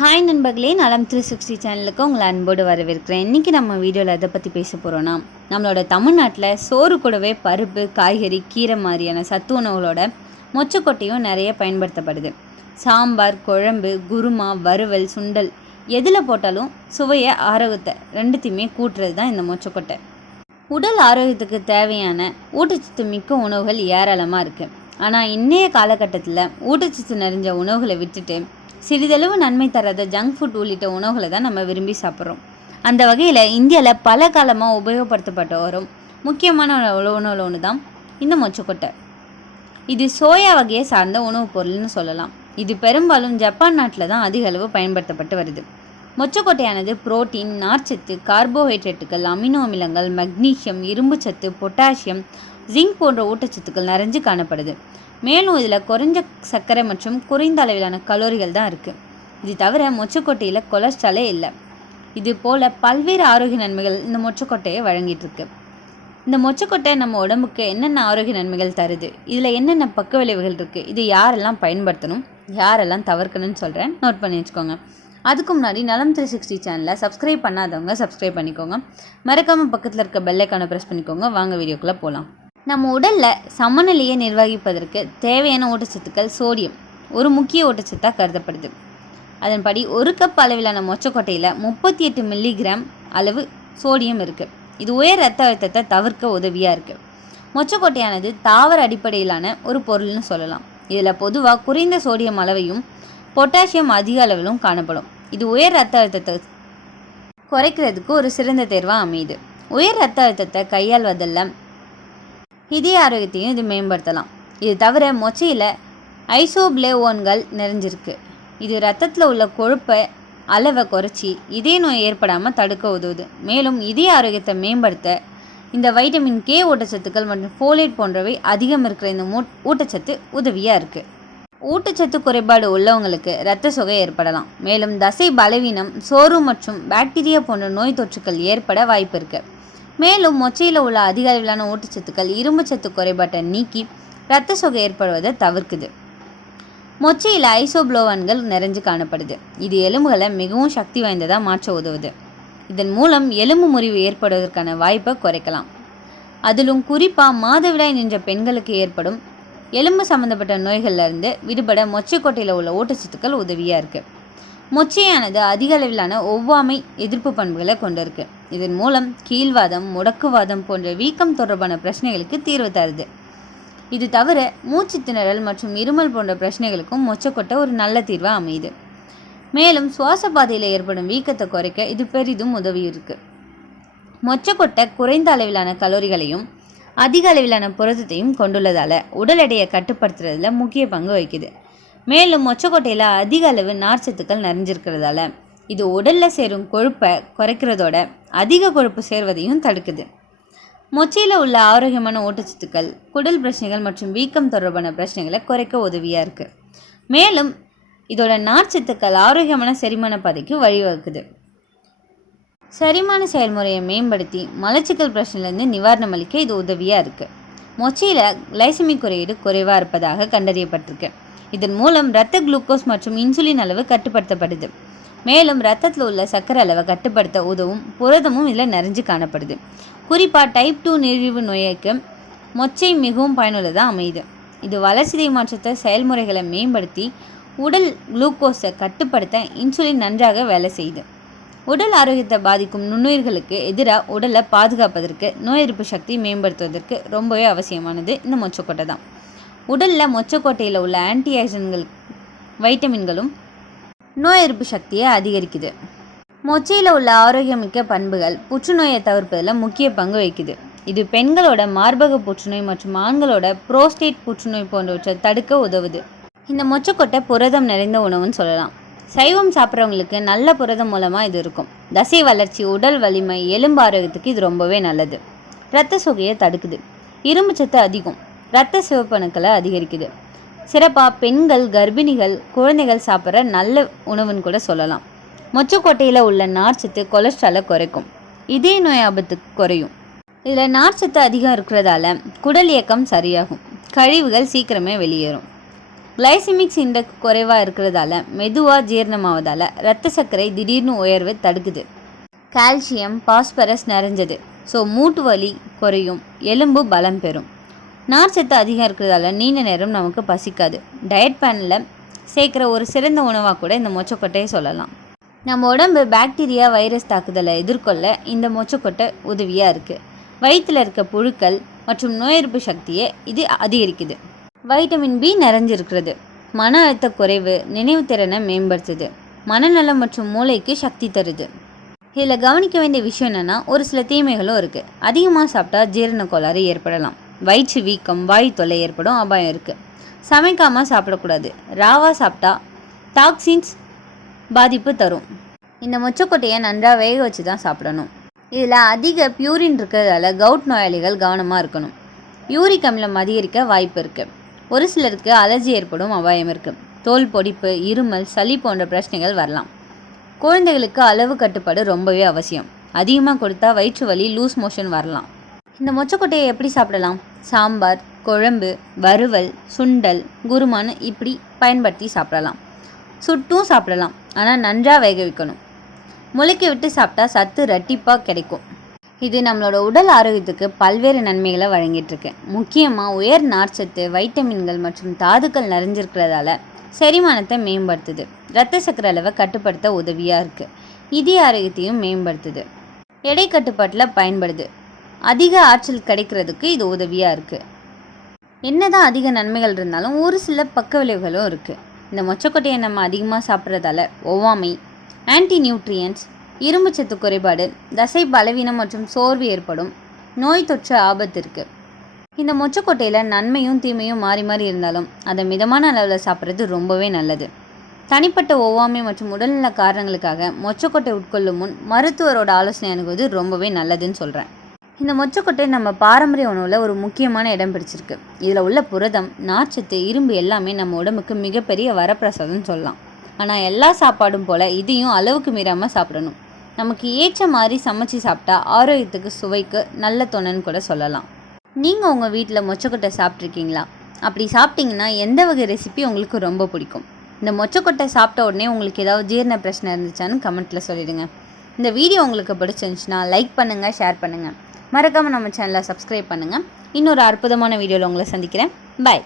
Hi நண்பர்களே நலம் three sixty சேனலுக்கு உங்களை அன்போடு வரவேற்கிறேன். இன்றைக்கி நம்ம வீடியோவில் எதை பற்றி பேச போகிறோன்னா நம்மளோட தமிழ்நாட்டில் சோறு கூடவே பருப்பு காய்கறி கீரை மாதிரியான சத்து உணவுகளோட மொச்சக்கொட்டையும் நிறைய பயன்படுத்தப்படுது. சாம்பார் குழம்பு குருமா வறுவல் சுண்டல் எதில் போட்டாலும் சுவையை ஆரோக்கியத்தை ரெண்டுத்தையுமே கூட்டுறது தான் இந்த மொச்சக்கொட்டை. உடல் ஆரோக்கியத்துக்கு தேவையான ஊட்டச்சத்து மிக்க உணவுகள் ஏராளமாக இருக்குது ஆனால் இன்றைய காலகட்டத்தில் ஊட்டச்சத்து நிறைஞ்ச உணவுகளை விட்டுட்டு சிறிதளவு நன்மை தராத ஜங்க் ஃபுட் உள்ளிட்ட உணவுகளை தான் நம்ம விரும்பி சாப்பிட்றோம். அந்த வகையில் இந்தியாவில் பல காலமாக உபயோகப்படுத்தப்பட்டு வரும் முக்கியமான உணவுல ஒன்று தான் இந்த மொச்சக்கொட்டை. இது சோயா வகையை சார்ந்த உணவுப் பொருள்னு சொல்லலாம். இது பெரும்பாலும் ஜப்பான் நாட்டில் தான் அதிக அளவு பயன்படுத்தப்பட்டு வருது. மொச்சக்கொட்டையானது புரோட்டீன் நார்ச்சத்து கார்போஹைட்ரேட்டுகள் அமினோ அமிலங்கள் மக்னீசியம் இரும்புச்சத்து பொட்டாசியம் ஜிங்க் போன்ற ஊட்டச்சத்துக்கள் நிறைஞ்சு காணப்படுது. மேலும் இதில் குறைஞ்ச சர்க்கரை மற்றும் குறைந்த அளவிலான கலோரிகள் தான் இருக்குது இது தவிர மொச்சக்கொட்டையில் கொலஸ்ட்ராலே இல்லை. இது போல் பல்வேறு ஆரோக்கிய நன்மைகள் இந்த மொச்சக்கொட்டையை வழங்கிட்டுருக்கு இந்த மொச்சக்கொட்டை நம்ம உடம்புக்கு என்னென்ன ஆரோக்கிய நன்மைகள் தருது? இதில் என்னென்ன பக்க விளைவுகள் இருக்குது இது யாரெல்லாம் பயன்படுத்தணும்? யாரெல்லாம் தவிர்க்கணும்னு சொல்கிறேன் நோட் பண்ணி வச்சுக்கோங்க. அதுக்கு முன்னாடி நலம் த்ரீ சிக்ஸ்டி சேனலை சப்ஸ்கிரைப் பண்ணாதவங்க சப்ஸ்கிரைப் பண்ணிக்கோங்க. மறக்காமல் பக்கத்தில் இருக்க பெல்லைக்கான ப்ரெஸ் பண்ணிக்கோங்க. வாங்க வீடியோக்குள்ளே போகலாம் நம்ம உடலில் சமநிலையை நிர்வகிப்பதற்கு தேவையான ஊட்டச்சத்துக்கள் சோடியம் ஒரு முக்கிய ஊட்டச்சத்தாக கருதப்படுது. அதன்படி ஒரு கப் அளவிலான மொச்சக்கொட்டையில் முப்பத்தி எட்டு மில்லிகிராம் அளவு சோடியம் இருக்குது இது உயர் ரத்த அழுத்தத்தை தவிர்க்க உதவியாக இருக்குது மொச்சக்கொட்டையானது தாவர அடிப்படையிலான ஒரு பொருள்னு சொல்லலாம். இதில் பொதுவாக குறைந்த சோடியம் அளவையும் பொட்டாசியம் அதிக அளவிலும் காணப்படும். இது உயர் ரத்த அழுத்தத்தை குறைக்கிறதுக்கு ஒரு சிறந்த தேர்வாக அமையுது. உயர் ரத்த அழுத்தத்தை கையாள்வதில் இதய ஆரோக்கியத்தையும் இது மேம்படுத்தலாம். இது தவிர மொச்சையில் ஐசோப்ளேவோன்கள் நிறைஞ்சிருக்கு. இது ரத்தத்தில் உள்ள கொழுப்பை அளவை குறைச்சி இதய நோய் ஏற்படாமல் தடுக்க உதவுது. மேலும் இதய ஆரோக்கியத்தை மேம்படுத்த இந்த வைட்டமின் கே ஊட்டச்சத்துக்கள் மற்றும் ஃபோலேட் போன்றவை அதிகம் இருக்கிற இந்த மூ ஊட்டச்சத்து உதவியாக இருக்குது ஊட்டச்சத்து குறைபாடு உள்ளவங்களுக்கு இரத்த சுகை ஏற்படலாம். மேலும் தசை பலவீனம் சோறு மற்றும் பாக்டீரியா போன்ற நோய் தொற்றுக்கள் ஏற்பட வாய்ப்பு இருக்குது மேலும் மொச்சையில் உள்ள அதிக அளவிலான ஊட்டச்சத்துக்கள் இரும்புச்சத்து குறைபாட்டை நீக்கி இரத்த சொகை ஏற்படுவதை தவிர்க்குது. மொச்சையில் ஐசோப்ளோவன்கள் நிறைஞ்சு காணப்படுது. இது எலும்புகளை மிகவும் சக்தி வாய்ந்ததாக மாற்ற உதவுது. இதன் மூலம் எலும்பு முறிவு ஏற்படுவதற்கான வாய்ப்பை குறைக்கலாம். அதிலும் குறிப்பாக மாதவிடாய் நின்ற பெண்களுக்கு ஏற்படும் எலும்பு சம்மந்தப்பட்ட நோய்கள்லேருந்து விடுபட மொச்சைக்கொட்டையில் உள்ள ஊட்டச்சத்துக்கள் உதவியாக இருக்குது மொச்சையானது அதிக அளவிலான ஒவ்வாமை எதிர்ப்பு பண்புகளை கொண்டிருக்கு. இதன் மூலம் கீழ்வாதம் முடக்குவாதம் போன்ற வீக்கம் தொடர்பான பிரச்சனைகளுக்கு தீர்வு தருது. இது தவிர மூச்சு திணறல் மற்றும் இருமல் போன்ற பிரச்சனைகளுக்கும் மொச்சக்கொட்டை ஒரு நல்ல தீர்வாக அமையுது. மேலும் சுவாச பாதையில் ஏற்படும் வீக்கத்தை குறைக்க இது பெரிதும் உதவி இருக்கு மொச்சக்கொட்டை குறைந்த அளவிலான கலோரிகளையும் அதிக அளவிலான புரதத்தையும் கொண்டுள்ளதால் உடல் எடையை கட்டுப்படுத்துறதுல முக்கிய பங்கு வகிக்குது. மேலும் மொச்சக்கொட்டையில் அதிக அளவு நார்ச்சத்துக்கள் நிறைஞ்சிருக்கிறதால இது உடலில் சேரும் கொழுப்பை குறைக்கிறதோட அதிக கொழுப்பு சேர்வதையும் தடுக்குது. மொச்சையில் உள்ள ஆரோக்கியமான ஊட்டச்சத்துக்கள் குடல் பிரச்சனைகள் மற்றும் வீக்கம் தொடர்பான பிரச்சனைகளை குறைக்க உதவியாக இருக்குது மேலும் இதோட நார்ச்சத்துக்கள் ஆரோக்கியமான செரிமான பாதைக்கு வழிவகுக்குது. செரிமான செயல்முறையை மேம்படுத்தி மலச்சிக்கல் பிரச்சனையிலேருந்து நிவாரணம் அளிக்க இது உதவியாக இருக்குது மொச்சையில் கிளைசமிக் குறியீடு குறைவாக இருப்பதாக கண்டறியப்பட்டிருக்கு. இதன் மூலம் இரத்த குளுக்கோஸ் மற்றும் இன்சுலின் அளவு கட்டுப்படுத்தப்படுது. மேலும் ரத்தத்தில் உள்ள சர்க்கரை அளவை கட்டுப்படுத்த உதவும் புரதமும் இதில் நிறைஞ்சு காணப்படுது. குறிப்பாக டைப் டூ நீரிழிவு நோய்க்கு மொச்சை மிகவும் பயனுள்ளதாக அமையுது. இது வளர்ச்சிதை மாற்றத்தை செயல்முறைகளை மேம்படுத்தி உடல் குளுக்கோஸை கட்டுப்படுத்த இன்சுலின் நன்றாக வேலை செய்யுது. உடல் ஆரோக்கியத்தை பாதிக்கும் நுண்ணுயிர்களுக்கு எதிராக உடலை பாதுகாப்பதற்கு நோய் எதிர்ப்பு சக்தி மேம்படுத்துவதற்கு ரொம்பவே அவசியமானது இந்த மொச்சக்கொட்டை தான். உடலில் மொச்சக்கொட்டையில் உள்ள ஆன்டிஆக்சிடன்கள் வைட்டமின்களும் நோய் எதிர்ப்பு சக்தியை அதிகரிக்குது. மொச்சையில் உள்ள ஆரோக்கியமிக்க பண்புகள் புற்றுநோயை தவிர்ப்பதில் முக்கிய பங்கு வகிக்குது. இது பெண்களோட மார்பக புற்றுநோய் மற்றும் ஆண்களோட புரோஸ்டேட் புற்றுநோய் போன்றவற்றை தடுக்க உதவுது. இந்த மொச்சக்கொட்டை புரதம் நிறைந்த உணவுன்னு சொல்லலாம். சைவம் சாப்பிட்றவங்களுக்கு நல்ல புரதம் மூலமாக இது இருக்கும். தசை வளர்ச்சி உடல் வலிமை எலும்பு ஆரோக்கியத்துக்கு இது ரொம்பவே நல்லது. இரத்த சொகையை தடுக்குது. இரும்பு சத்து அதிகம். இரத்த சிவப்பணுக்களை அதிகரிக்குது. சிறப்பாக பெண்கள் கர்ப்பிணிகள் குழந்தைகள் சாப்பிட்ற நல்ல உணவுன்னு கூட சொல்லலாம். மொச்சக்கொட்டையில் உள்ள நார்ச்சத்து கொலஸ்ட்ராலை குறைக்கும். இதே நோய் ஆபத்து குறையும். இதில் நார்ச்சத்து அதிகம் இருக்கிறதால குடல் இயக்கம் சரியாகும். கழிவுகள் சீக்கிரமே வெளியேறும். கிளைசிமிக்ஸ் இண்டெக்ஸ் குறைவாக இருக்கிறதால மெதுவாக ஜீரணமாவதால் ரத்த சர்க்கரை திடீர்னு உயர்வை தடுக்குது. Calcium phosphorus நிறைஞ்சது. ஸோ மூட்டு வலி குறையும். எலும்பு பலம் பெறும். நார்ச்சத்து அதிகம் இருக்கிறதால நீண்ட நேரம் நமக்கு பசிக்காது. டயட் பேனில் சேர்க்குற ஒரு சிறந்த உணவாக கூட இந்த மொச்சக்கொட்டையை சொல்லலாம். நம்ம உடம்பு பாக்டீரியா வைரஸ் தாக்குதலை எதிர்கொள்ள இந்த மொச்சக்கொட்டை உதவியாக இருக்குது வயிற்றில் இருக்க புழுக்கள் மற்றும் நோய் எதிர்ப்பு சக்தியை இது அதிகரிக்குது. வைட்டமின் பி நிறைஞ்சிருக்கிறது. மன அழுத்த குறைவு நினைவுத்திறனை மேம்படுத்துது. மனநலம் மற்றும் மூளைக்கு சக்தி தருது. இதில் கவனிக்க வேண்டிய விஷயம் என்னென்னா ஒரு சில தீமைகளும் இருக்குது அதிகமாக சாப்பிட்டா ஜீரண கோளாறு ஏற்படலாம். வயிற்று வீக்கம் வாய் தொல்லை ஏற்படும் அபாயம் இருக்குது சமைக்காமல் சாப்பிடக்கூடாது. ராவாக சாப்பிட்டா டாக்ஸின்ஸ் பாதிப்பு தரும். இந்த மொச்சக்கொட்டையை நன்றாக வேக வச்சு தான் சாப்பிடணும். இதில் அதிக பியூரின் இருக்கிறதால கவுட் நோயாளிகள் கவனமாக இருக்கணும். யூரிக் அமிலம் அதிகரிக்க வாய்ப்பு இருக்குது ஒரு சிலருக்கு அலர்ஜி ஏற்படும் அபாயம் இருக்குது தோல் பொடிப்பு இருமல் சளி போன்ற பிரச்சனைகள் வரலாம். குழந்தைகளுக்கு அளவு கட்டுப்பாடு ரொம்பவே அவசியம். அதிகமாக கொடுத்தா வயிற்று வலி லூஸ் மோஷன் வரலாம். இந்த மொச்சக்கொட்டையை எப்படி சாப்பிடலாம்? சாம்பார் குழம்பு வறுவல் சுண்டல் குருமான்னு இப்படி பயன்படுத்தி சாப்பிடலாம். சுட்டும் சாப்பிடலாம் ஆனால் நன்றாக வேக வைக்கணும். முளைக்க விட்டு சாப்பிட்டா சத்து ரெட்டிப்பாக கிடைக்கும். இது நம்மளோட உடல் ஆரோக்கியத்துக்கு பல்வேறு நன்மைகளை வழங்கிட்டுருக்கு. முக்கியமாக உயர் நார்ச்சத்து வைட்டமின்கள் மற்றும் தாதுக்கள் நிறைஞ்சிருக்கிறதால செரிமானத்தை மேம்படுத்துது. இரத்த சக்கர அளவை கட்டுப்படுத்த உதவியாக இருக்குது இதய ஆரோக்கியத்தையும் மேம்படுத்துது. எடை கட்டுப்பாட்டில் பயன்படுது. அதிக ஆற்றல் கிடைக்கிறதுக்கு இது உதவியாக இருக்குது என்னதான் அதிக நன்மைகள் இருந்தாலும் ஒரு சில பக்க விளைவுகளும் இருக்குது இந்த மொச்சக்கொட்டையை நம்ம அதிகமாக சாப்பிட்றதால ஒவ்வாமை ஆன்டி நியூட்ரியன்ஸ் இரும்புச்சத்து குறைபாடு தசை பலவீனம் மற்றும் சோர்வு ஏற்படும் நோய் தொற்று ஆபத்து இருக்குது இந்த மொச்சக்கொட்டையில் நன்மையும் தீமையும் மாறி மாறி இருந்தாலும் அதை மிதமான அளவில் சாப்பிட்றது ரொம்பவே நல்லது. தனிப்பட்ட ஒவ்வாமை மற்றும் உடல்நல காரணங்களுக்காக மொச்சக்கொட்டை உட்கொள்ளும் முன் மருத்துவரோட ஆலோசனை அணுகுவது ரொம்பவே நல்லதுன்னு சொல்கிறேன் இந்த மொச்சக்கொட்டை நம்ம பாரம்பரிய உணவில் ஒரு முக்கியமான இடம் பிடிச்சிருக்கு. இதில் உள்ள புரதம் நார்ச்சத்து இரும்பு எல்லாமே நம்ம உடம்புக்கு மிகப்பெரிய வரப்பிரசாதம்னு சொல்லலாம். ஆனால் எல்லா சாப்பாடும் போல் இதையும் அளவுக்கு மீறாமல் சாப்பிடணும். நமக்கு ஏற்ற மாதிரி சமைச்சு சாப்பிட்டா ஆரோக்கியத்துக்கு சுவைக்கு நல்ல துணைன்னு கூட சொல்லலாம். நீங்கள் உங்கள் வீட்டில் மொச்சக்கொட்டை சாப்பிட்ருக்கீங்களா அப்படி சாப்பிட்டீங்கன்னா எந்த வகை ரெசிபி உங்களுக்கு ரொம்ப பிடிக்கும்? இந்த மொச்சக்கொட்டை சாப்பிட்ட உடனே உங்களுக்கு ஏதாவது ஜீரண பிரச்சனை இருந்துச்சான்னு கமெண்ட்டில் சொல்லிடுங்க. இந்த வீடியோ உங்களுக்கு பிடிச்சிருந்துச்சுன்னா லைக் பண்ணுங்கள் ஷேர் பண்ணுங்கள் மறக்காமல் நம்ம சேனலை சப்ஸ்கிரைப் பண்ணுங்கள் இன்னொரு அற்புதமான வீடியோவில் உங்களை சந்திக்கிறேன். பாய்